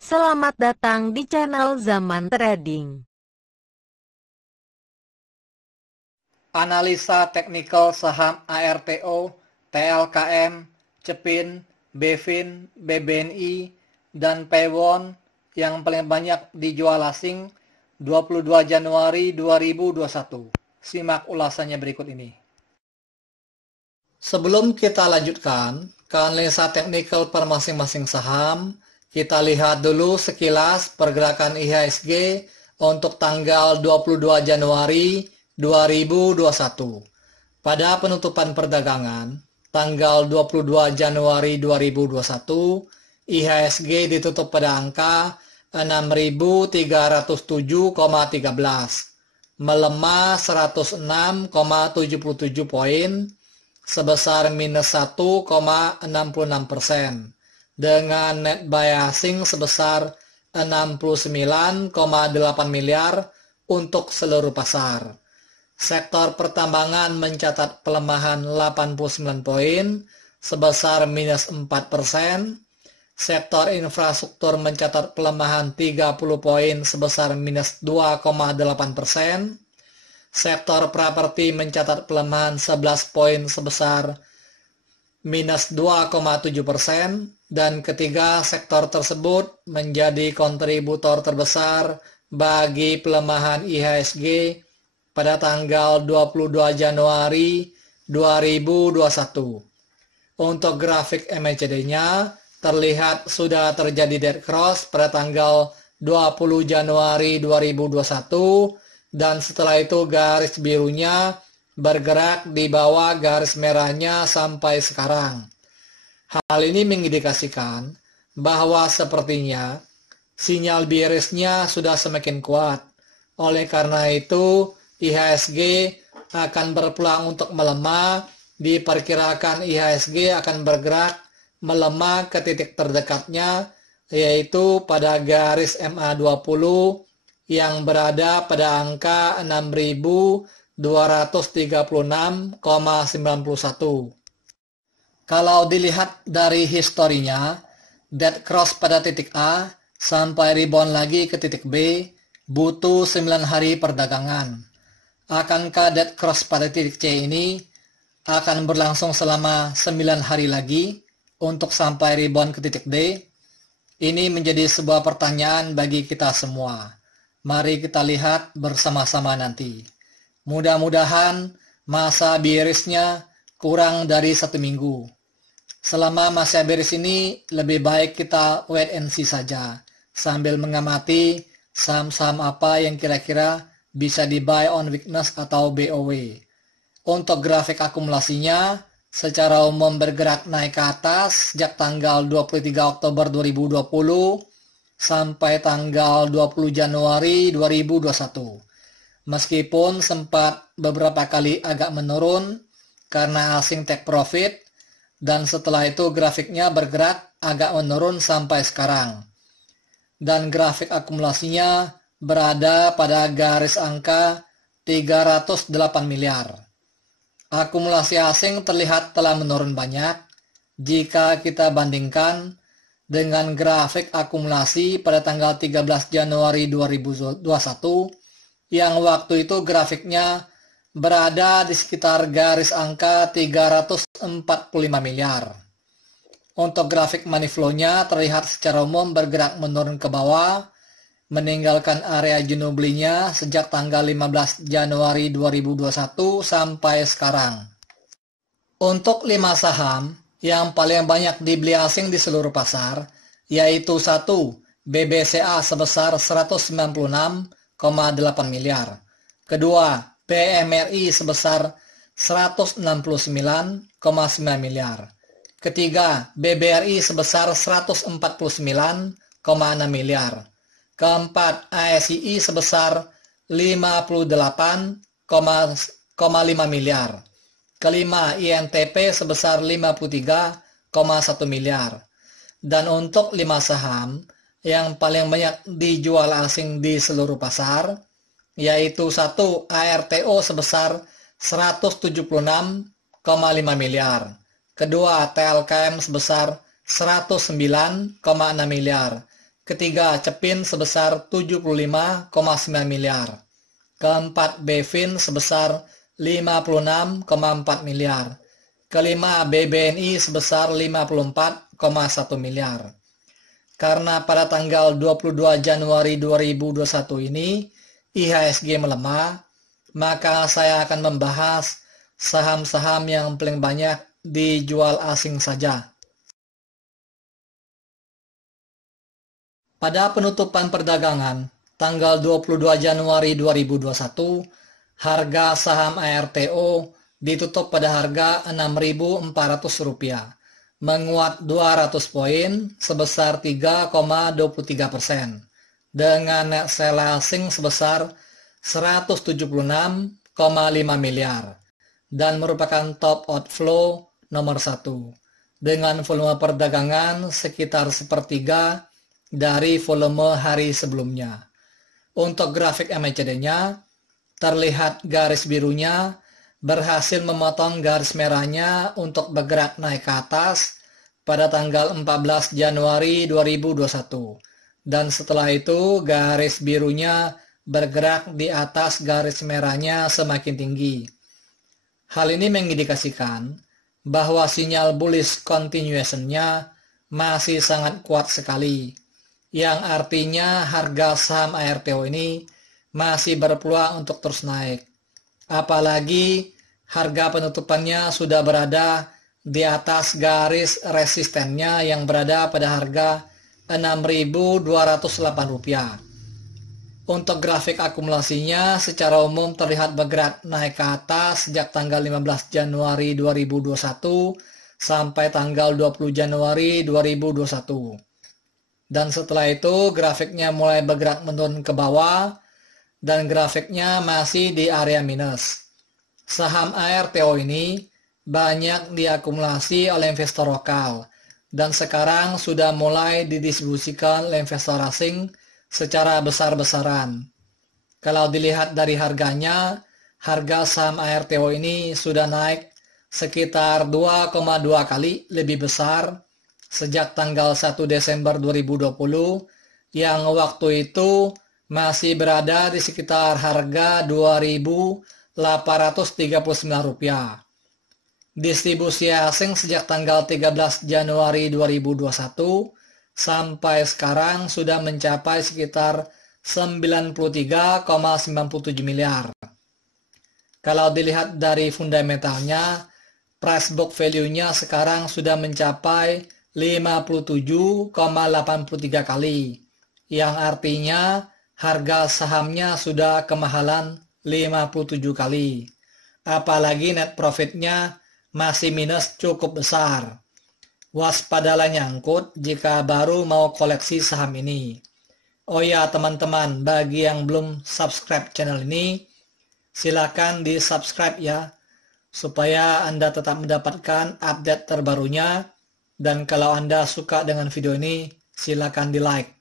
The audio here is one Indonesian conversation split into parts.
Selamat datang di channel Zaman Trading. Analisa teknikal saham ARTO, TLKM, Cepin, Bevin, BBNI, dan Pewon yang paling banyak dijual asing 22 Januari 2021. Simak ulasannya berikut ini. Sebelum kita lanjutkan ke analisa teknikal per masing-masing saham, kita lihat dulu sekilas pergerakan IHSG untuk tanggal 22 Januari 2021. Pada penutupan perdagangan, tanggal 22 Januari 2021, IHSG ditutup pada angka 6.307,13, melemah 106,77 poin, sebesar minus 1,66%, dengan net buy asing sebesar 69,8 miliar untuk seluruh pasar. Sektor pertambangan mencatat pelemahan 89 poin, sebesar minus 4%. Sektor infrastruktur mencatat pelemahan 30 poin, sebesar minus 2,8%. Sektor properti mencatat pelemahan 11 poin sebesar minus 2,7%, dan ketiga sektor tersebut menjadi kontributor terbesar bagi pelemahan IHSG pada tanggal 22 Januari 2021. Untuk grafik MACD-nya terlihat sudah terjadi dead cross pada tanggal 20 Januari 2021, dan setelah itu garis birunya bergerak di bawah garis merahnya sampai sekarang. Hal ini mengindikasikan bahwa sepertinya sinyal bearishnya sudah semakin kuat. Oleh karena itu, IHSG akan berpeluang untuk melemah. Diperkirakan IHSG akan bergerak melemah ke titik terdekatnya, yaitu pada garis MA20 yang berada pada angka 6.236,91. Kalau dilihat dari historinya, dead cross pada titik A sampai rebound lagi ke titik B butuh 9 hari perdagangan. Akankah dead cross pada titik C ini akan berlangsung selama 9 hari lagi untuk sampai rebound ke titik D? Ini menjadi sebuah pertanyaan bagi kita semua. Mari kita lihat bersama-sama nanti. Mudah-mudahan masa bearishnya kurang dari 1 minggu. Selama masa bearish ini lebih baik kita wait and see saja, sambil mengamati saham-saham apa yang kira-kira bisa di buy on weakness atau BOW. Untuk grafik akumulasinya secara umum bergerak naik ke atas sejak tanggal 23 Oktober 2020 sampai tanggal 20 Januari 2021. Meskipun sempat beberapa kali agak menurun karena asing take profit, dan setelah itu grafiknya bergerak agak menurun sampai sekarang. Dan grafik akumulasinya berada pada garis angka 308 miliar. Akumulasi asing terlihat telah menurun banyak jika kita bandingkan dengan grafik akumulasi pada tanggal 13 Januari 2021 yang waktu itu grafiknya berada di sekitar garis angka 345 miliar. Untuk grafik money flow-nya terlihat secara umum bergerak menurun ke bawah, meninggalkan area jenuh belinya sejak tanggal 15 Januari 2021 sampai sekarang. Untuk 5 saham yang paling banyak dibeli asing di seluruh pasar, yaitu 1. BBCA sebesar 196,8 miliar. Kedua, BMRI sebesar 169,9 miliar. Ketiga, BBRI sebesar 149,6 miliar. Keempat, ASII sebesar 58,5 miliar. Kelima, INTP sebesar 53,1 miliar. Dan untuk 5 saham yang paling banyak dijual asing di seluruh pasar, yaitu 1. ARTO sebesar 176,5 miliar. Kedua, TLKM sebesar 109,6 miliar. Ketiga, Cepin sebesar 75,9 miliar. Keempat, Bevin sebesar 56,4 miliar. Kelima, BBNI sebesar 54,1 miliar. Karena pada tanggal 22 Januari 2021 ini IHSG melemah, maka saya akan membahas saham-saham yang paling banyak dijual asing saja. Pada penutupan perdagangan, tanggal 22 Januari 2021, harga saham ARTO ditutup pada harga Rp6.400, menguat 200 poin sebesar 3,23%, dengan net sell asing sebesar 176,5 miliar, dan merupakan top outflow nomor 1, dengan volume perdagangan sekitar sepertiga dari volume hari sebelumnya. Untuk grafik MACD-nya, terlihat garis birunya berhasil memotong garis merahnya untuk bergerak naik ke atas pada tanggal 14 Januari 2021. Dan setelah itu garis birunya bergerak di atas garis merahnya semakin tinggi. Hal ini mengindikasikan bahwa sinyal bullish continuation-nya masih sangat kuat sekali, yang artinya harga saham ARTO ini masih berpeluang untuk terus naik. Apalagi harga penutupannya sudah berada di atas garis resistennya yang berada pada harga Rp6.208. Untuk grafik akumulasinya secara umum terlihat bergerak naik ke atas sejak tanggal 15 Januari 2021 sampai tanggal 20 Januari 2021. Dan setelah itu grafiknya mulai bergerak menurun ke bawah dan grafiknya masih di area minus. Saham ARTO ini banyak diakumulasi oleh investor lokal dan sekarang sudah mulai didistribusikan oleh investor asing secara besar-besaran. Kalau dilihat dari harganya, harga saham ARTO ini sudah naik sekitar 2,2 kali lebih besar sejak tanggal 1 Desember 2020 yang waktu itu masih berada di sekitar harga Rp2.839. Distribusi asing sejak tanggal 13 Januari 2021 sampai sekarang sudah mencapai sekitar 93,97 miliar. Kalau dilihat dari fundamentalnya, price book value-nya sekarang sudah mencapai 57,83 kali, yang artinya harga sahamnya sudah kemahalan 57 kali. Apalagi net profitnya masih minus cukup besar. Waspadalah nyangkut jika baru mau koleksi saham ini. Oh ya teman-teman, bagi yang belum subscribe channel ini, silakan di subscribe ya, supaya Anda tetap mendapatkan update terbarunya. Dan kalau Anda suka dengan video ini, silakan di like.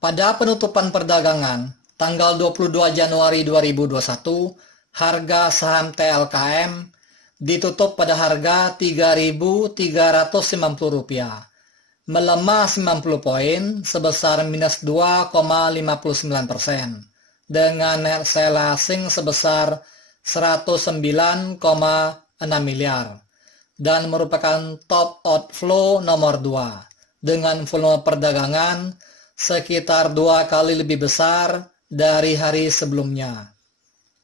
Pada penutupan perdagangan, tanggal 22 Januari 2021, harga saham TLKM ditutup pada harga Rp3.350, melemah 90 poin sebesar minus 2,59%, dengan net sell asing sebesar 109,6 miliar. Dan merupakan top outflow nomor 2 dengan volume perdagangan sekitar 2 kali lebih besar dari hari sebelumnya.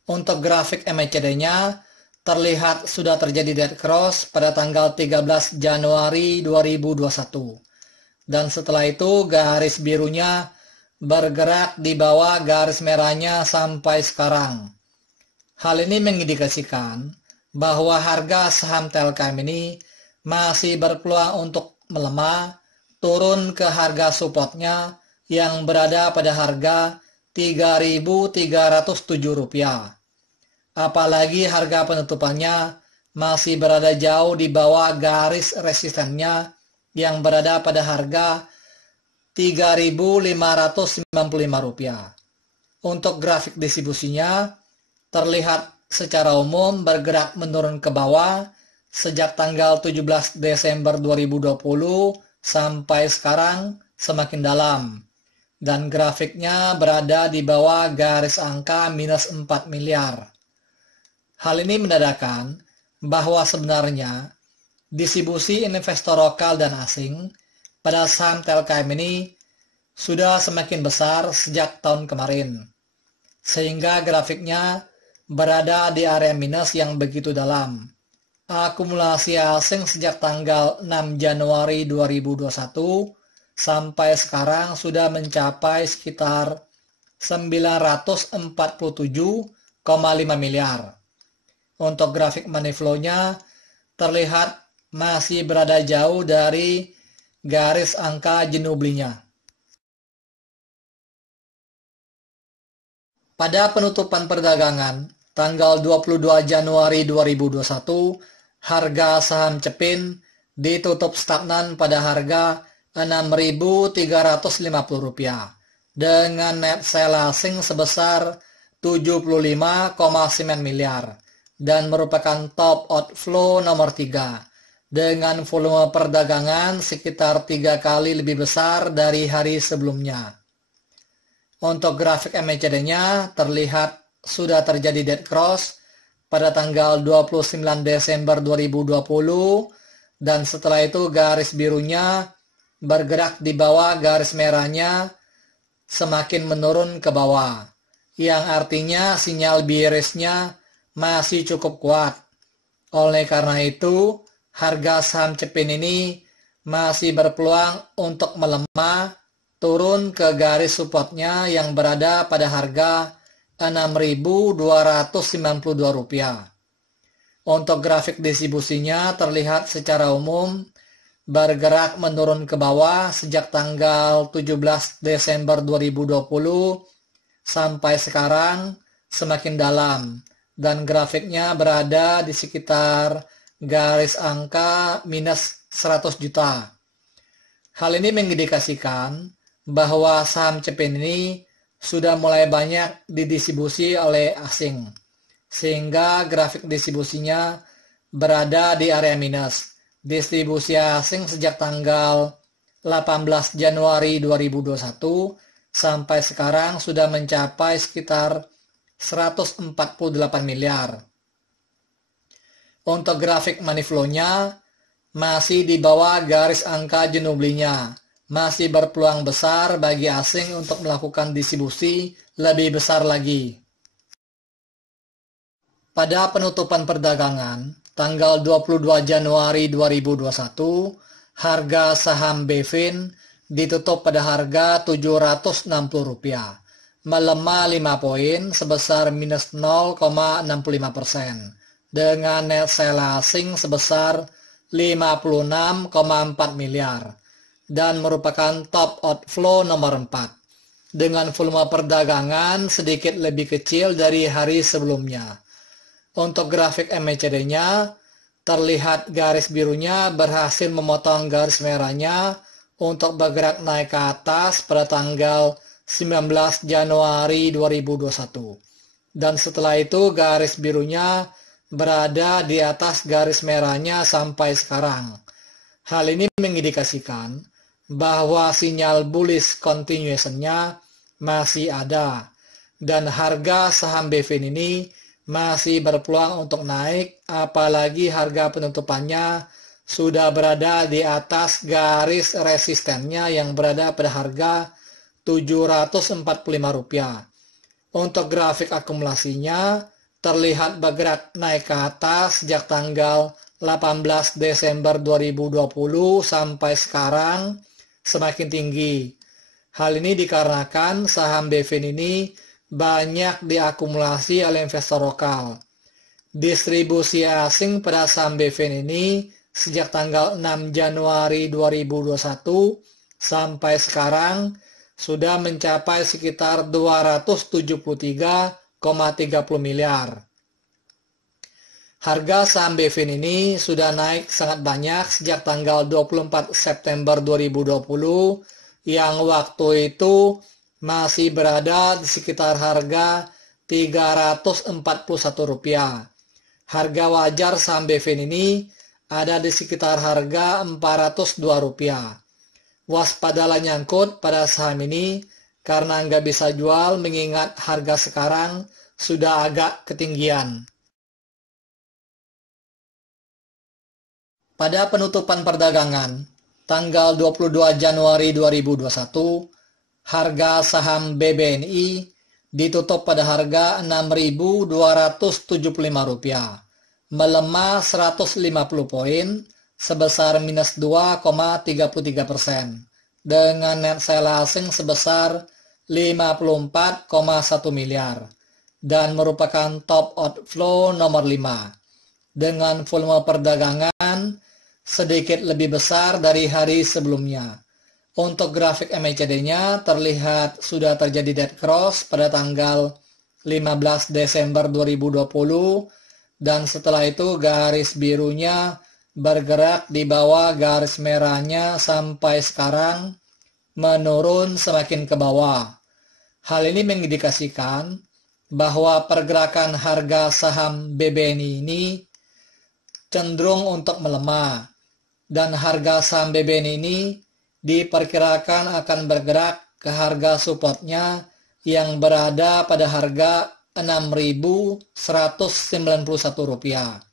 Untuk grafik MACD-nya terlihat sudah terjadi dead cross pada tanggal 13 Januari 2021. Dan setelah itu garis birunya bergerak di bawah garis merahnya sampai sekarang. Hal ini mengindikasikan bahwa harga saham TLKM ini masih berpeluang untuk melemah, turun ke harga supportnya yang berada pada harga Rp3.307. Apalagi harga penutupannya masih berada jauh di bawah garis resistennya yang berada pada harga Rp3.595. Untuk grafik distribusinya terlihat secara umum bergerak menurun ke bawah sejak tanggal 17 Desember 2020 sampai sekarang semakin dalam, dan grafiknya berada di bawah garis angka minus 4 miliar. Hal ini menandakan bahwa sebenarnya distribusi investor lokal dan asing pada saham Telkom ini sudah semakin besar sejak tahun kemarin, sehingga grafiknya berada di area minus yang begitu dalam. Akumulasi asing sejak tanggal 6 Januari 2021 sampai sekarang sudah mencapai sekitar 947,5 miliar. Untuk grafik money flow-nya terlihat masih berada jauh dari garis angka jenuh belinya. Pada penutupan perdagangan tanggal 22 Januari 2021, harga saham Cepin ditutup stagnan pada harga Rp6.350 dengan net sale asing sebesar 75,9 miliar dan merupakan top outflow nomor 3 dengan volume perdagangan sekitar 3 kali lebih besar dari hari sebelumnya. Untuk grafik MACD-nya terlihat sudah terjadi dead cross pada tanggal 29 Desember 2020 dan setelah itu garis birunya bergerak di bawah garis merahnya semakin menurun ke bawah, yang artinya sinyal bearish-nya masih cukup kuat. Oleh karena itu, harga saham Cepin ini masih berpeluang untuk melemah turun ke garis supportnya yang berada pada harga Rp6.292. Untuk grafik distribusinya terlihat secara umum bergerak menurun ke bawah sejak tanggal 17 Desember 2020 sampai sekarang semakin dalam dan grafiknya berada di sekitar garis angka minus 100 juta. Hal ini mengindikasikan bahwa saham Cepin ini sudah mulai banyak didistribusi oleh asing, sehingga grafik distribusinya berada di area minus. Distribusi asing sejak tanggal 18 Januari 2021 sampai sekarang sudah mencapai sekitar 148 miliar. Untuk grafik money flow-nya masih di bawah garis angka jenuh belinya. Masih berpeluang besar bagi asing untuk melakukan distribusi lebih besar lagi. Pada penutupan perdagangan tanggal 22 Januari 2021, harga saham BVIN ditutup pada harga Rp760, melemah 5 poin sebesar minus 0,65%, dengan net sale asing sebesar 56,4 miliar. Dan merupakan top outflow nomor 4 dengan volume perdagangan sedikit lebih kecil dari hari sebelumnya. Untuk grafik MACD-nya terlihat garis birunya berhasil memotong garis merahnya untuk bergerak naik ke atas pada tanggal 19 Januari 2021 dan setelah itu garis birunya berada di atas garis merahnya sampai sekarang. Hal ini mengindikasikan bahwa sinyal bullish continuation-nya masih ada dan harga saham BVIN ini masih berpeluang untuk naik, apalagi harga penutupannya sudah berada di atas garis resistennya yang berada pada harga Rp745. Untuk grafik akumulasinya terlihat bergerak naik ke atas sejak tanggal 18 Desember 2020 sampai sekarang semakin tinggi. Hal ini dikarenakan saham BVIN ini banyak diakumulasi oleh investor lokal. Distribusi asing pada saham BVIN ini sejak tanggal 6 Januari 2021 sampai sekarang sudah mencapai sekitar 273,30 miliar. Harga saham BVIN ini sudah naik sangat banyak sejak tanggal 24 September 2020 yang waktu itu masih berada di sekitar harga Rp341. Harga wajar saham BVIN ini ada di sekitar harga Rp402. Waspadalah nyangkut pada saham ini karena nggak bisa jual mengingat harga sekarang sudah agak ketinggian. Pada penutupan perdagangan, tanggal 22 Januari 2021, harga saham BBNI ditutup pada harga Rp6.275, melemah 150 poin sebesar minus 2,33%, dengan net sale asing sebesar 54,1 miliar, dan merupakan top outflow nomor 5, dengan volume perdagangan sedikit lebih besar dari hari sebelumnya. Untuk grafik MACD-nya terlihat sudah terjadi dead cross pada tanggal 15 Desember 2020 dan setelah itu garis birunya bergerak di bawah garis merahnya sampai sekarang menurun semakin ke bawah. Hal ini mengindikasikan bahwa pergerakan harga saham BBNI ini cenderung untuk melemah dan harga saham BBNI ini diperkirakan akan bergerak ke harga supportnya yang berada pada harga Rp6.191.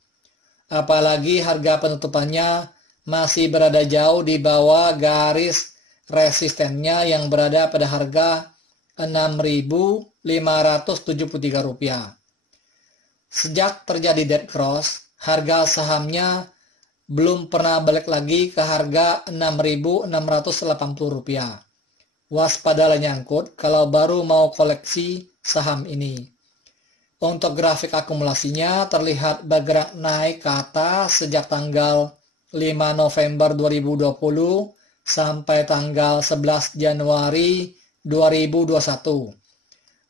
Apalagi harga penutupannya masih berada jauh di bawah garis resistennya yang berada pada harga Rp6.573. Sejak terjadi dead cross, harga sahamnya belum pernah balik lagi ke harga Rp6.680. Waspadalah nyangkut kalau baru mau koleksi saham ini. Untuk grafik akumulasinya terlihat bergerak naik ke atas sejak tanggal 5 November 2020 sampai tanggal 11 Januari 2021.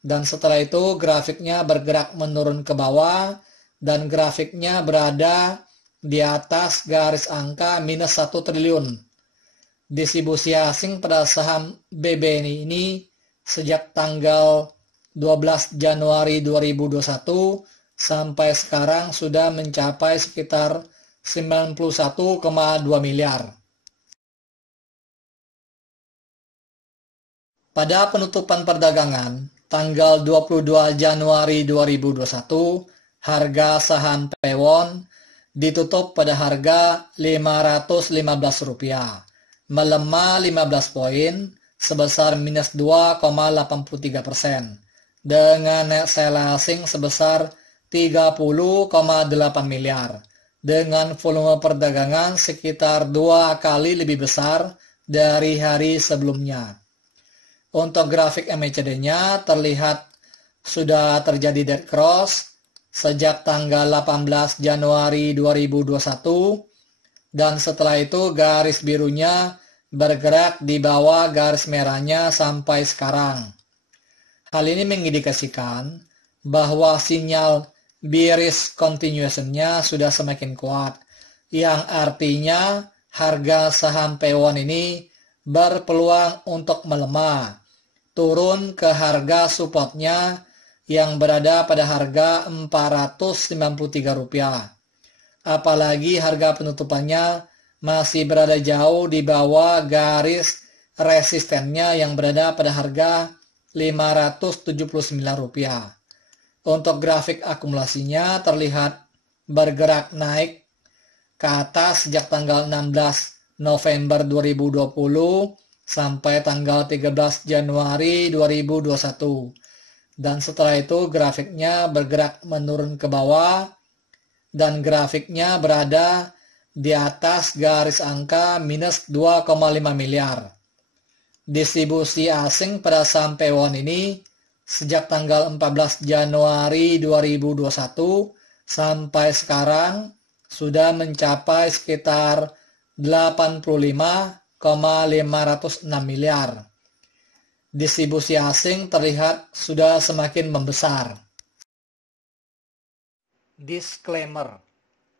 Dan setelah itu grafiknya bergerak menurun ke bawah dan grafiknya berada di atas garis angka minus 1 triliun. Distribusi asing pada saham BBNI ini sejak tanggal 12 Januari 2021 sampai sekarang sudah mencapai sekitar 91,2 miliar. Pada penutupan perdagangan tanggal 22 Januari 2021, harga saham Pewon ditutup pada harga Rp515, melemah 15 poin sebesar minus 2,83%, dengan net sale asing sebesar 30,8 miliar, dengan volume perdagangan sekitar 2 kali lebih besar dari hari sebelumnya. Untuk grafik MACD-nya terlihat sudah terjadi dead cross sejak tanggal 18 Januari 2021 dan setelah itu garis birunya bergerak di bawah garis merahnya sampai sekarang. Hal ini mengindikasikan bahwa sinyal bearish continuation-nya sudah semakin kuat, yang artinya harga saham Pewon ini berpeluang untuk melemah, turun ke harga supportnya yang berada pada harga Rp493. Apalagi harga penutupannya masih berada jauh di bawah garis resistennya yang berada pada harga Rp579. Untuk grafik akumulasinya terlihat bergerak naik ke atas sejak tanggal 16 November 2020 sampai tanggal 13 Januari 2021. Dan setelah itu grafiknya bergerak menurun ke bawah dan grafiknya berada di atas garis angka minus 2,5 miliar. Distribusi asing pada saham Pewon ini sejak tanggal 14 Januari 2021 sampai sekarang sudah mencapai sekitar 85,506 miliar. Distribusi asing terlihat sudah semakin membesar. Disclaimer,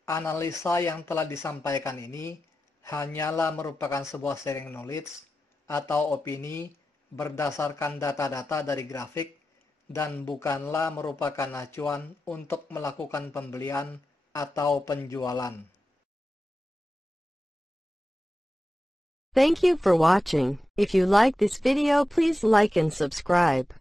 analisa yang telah disampaikan ini hanyalah merupakan sebuah sharing knowledge atau opini berdasarkan data-data dari grafik dan bukanlah merupakan acuan untuk melakukan pembelian atau penjualan. Thank you for watching. If you like this video, please like and subscribe.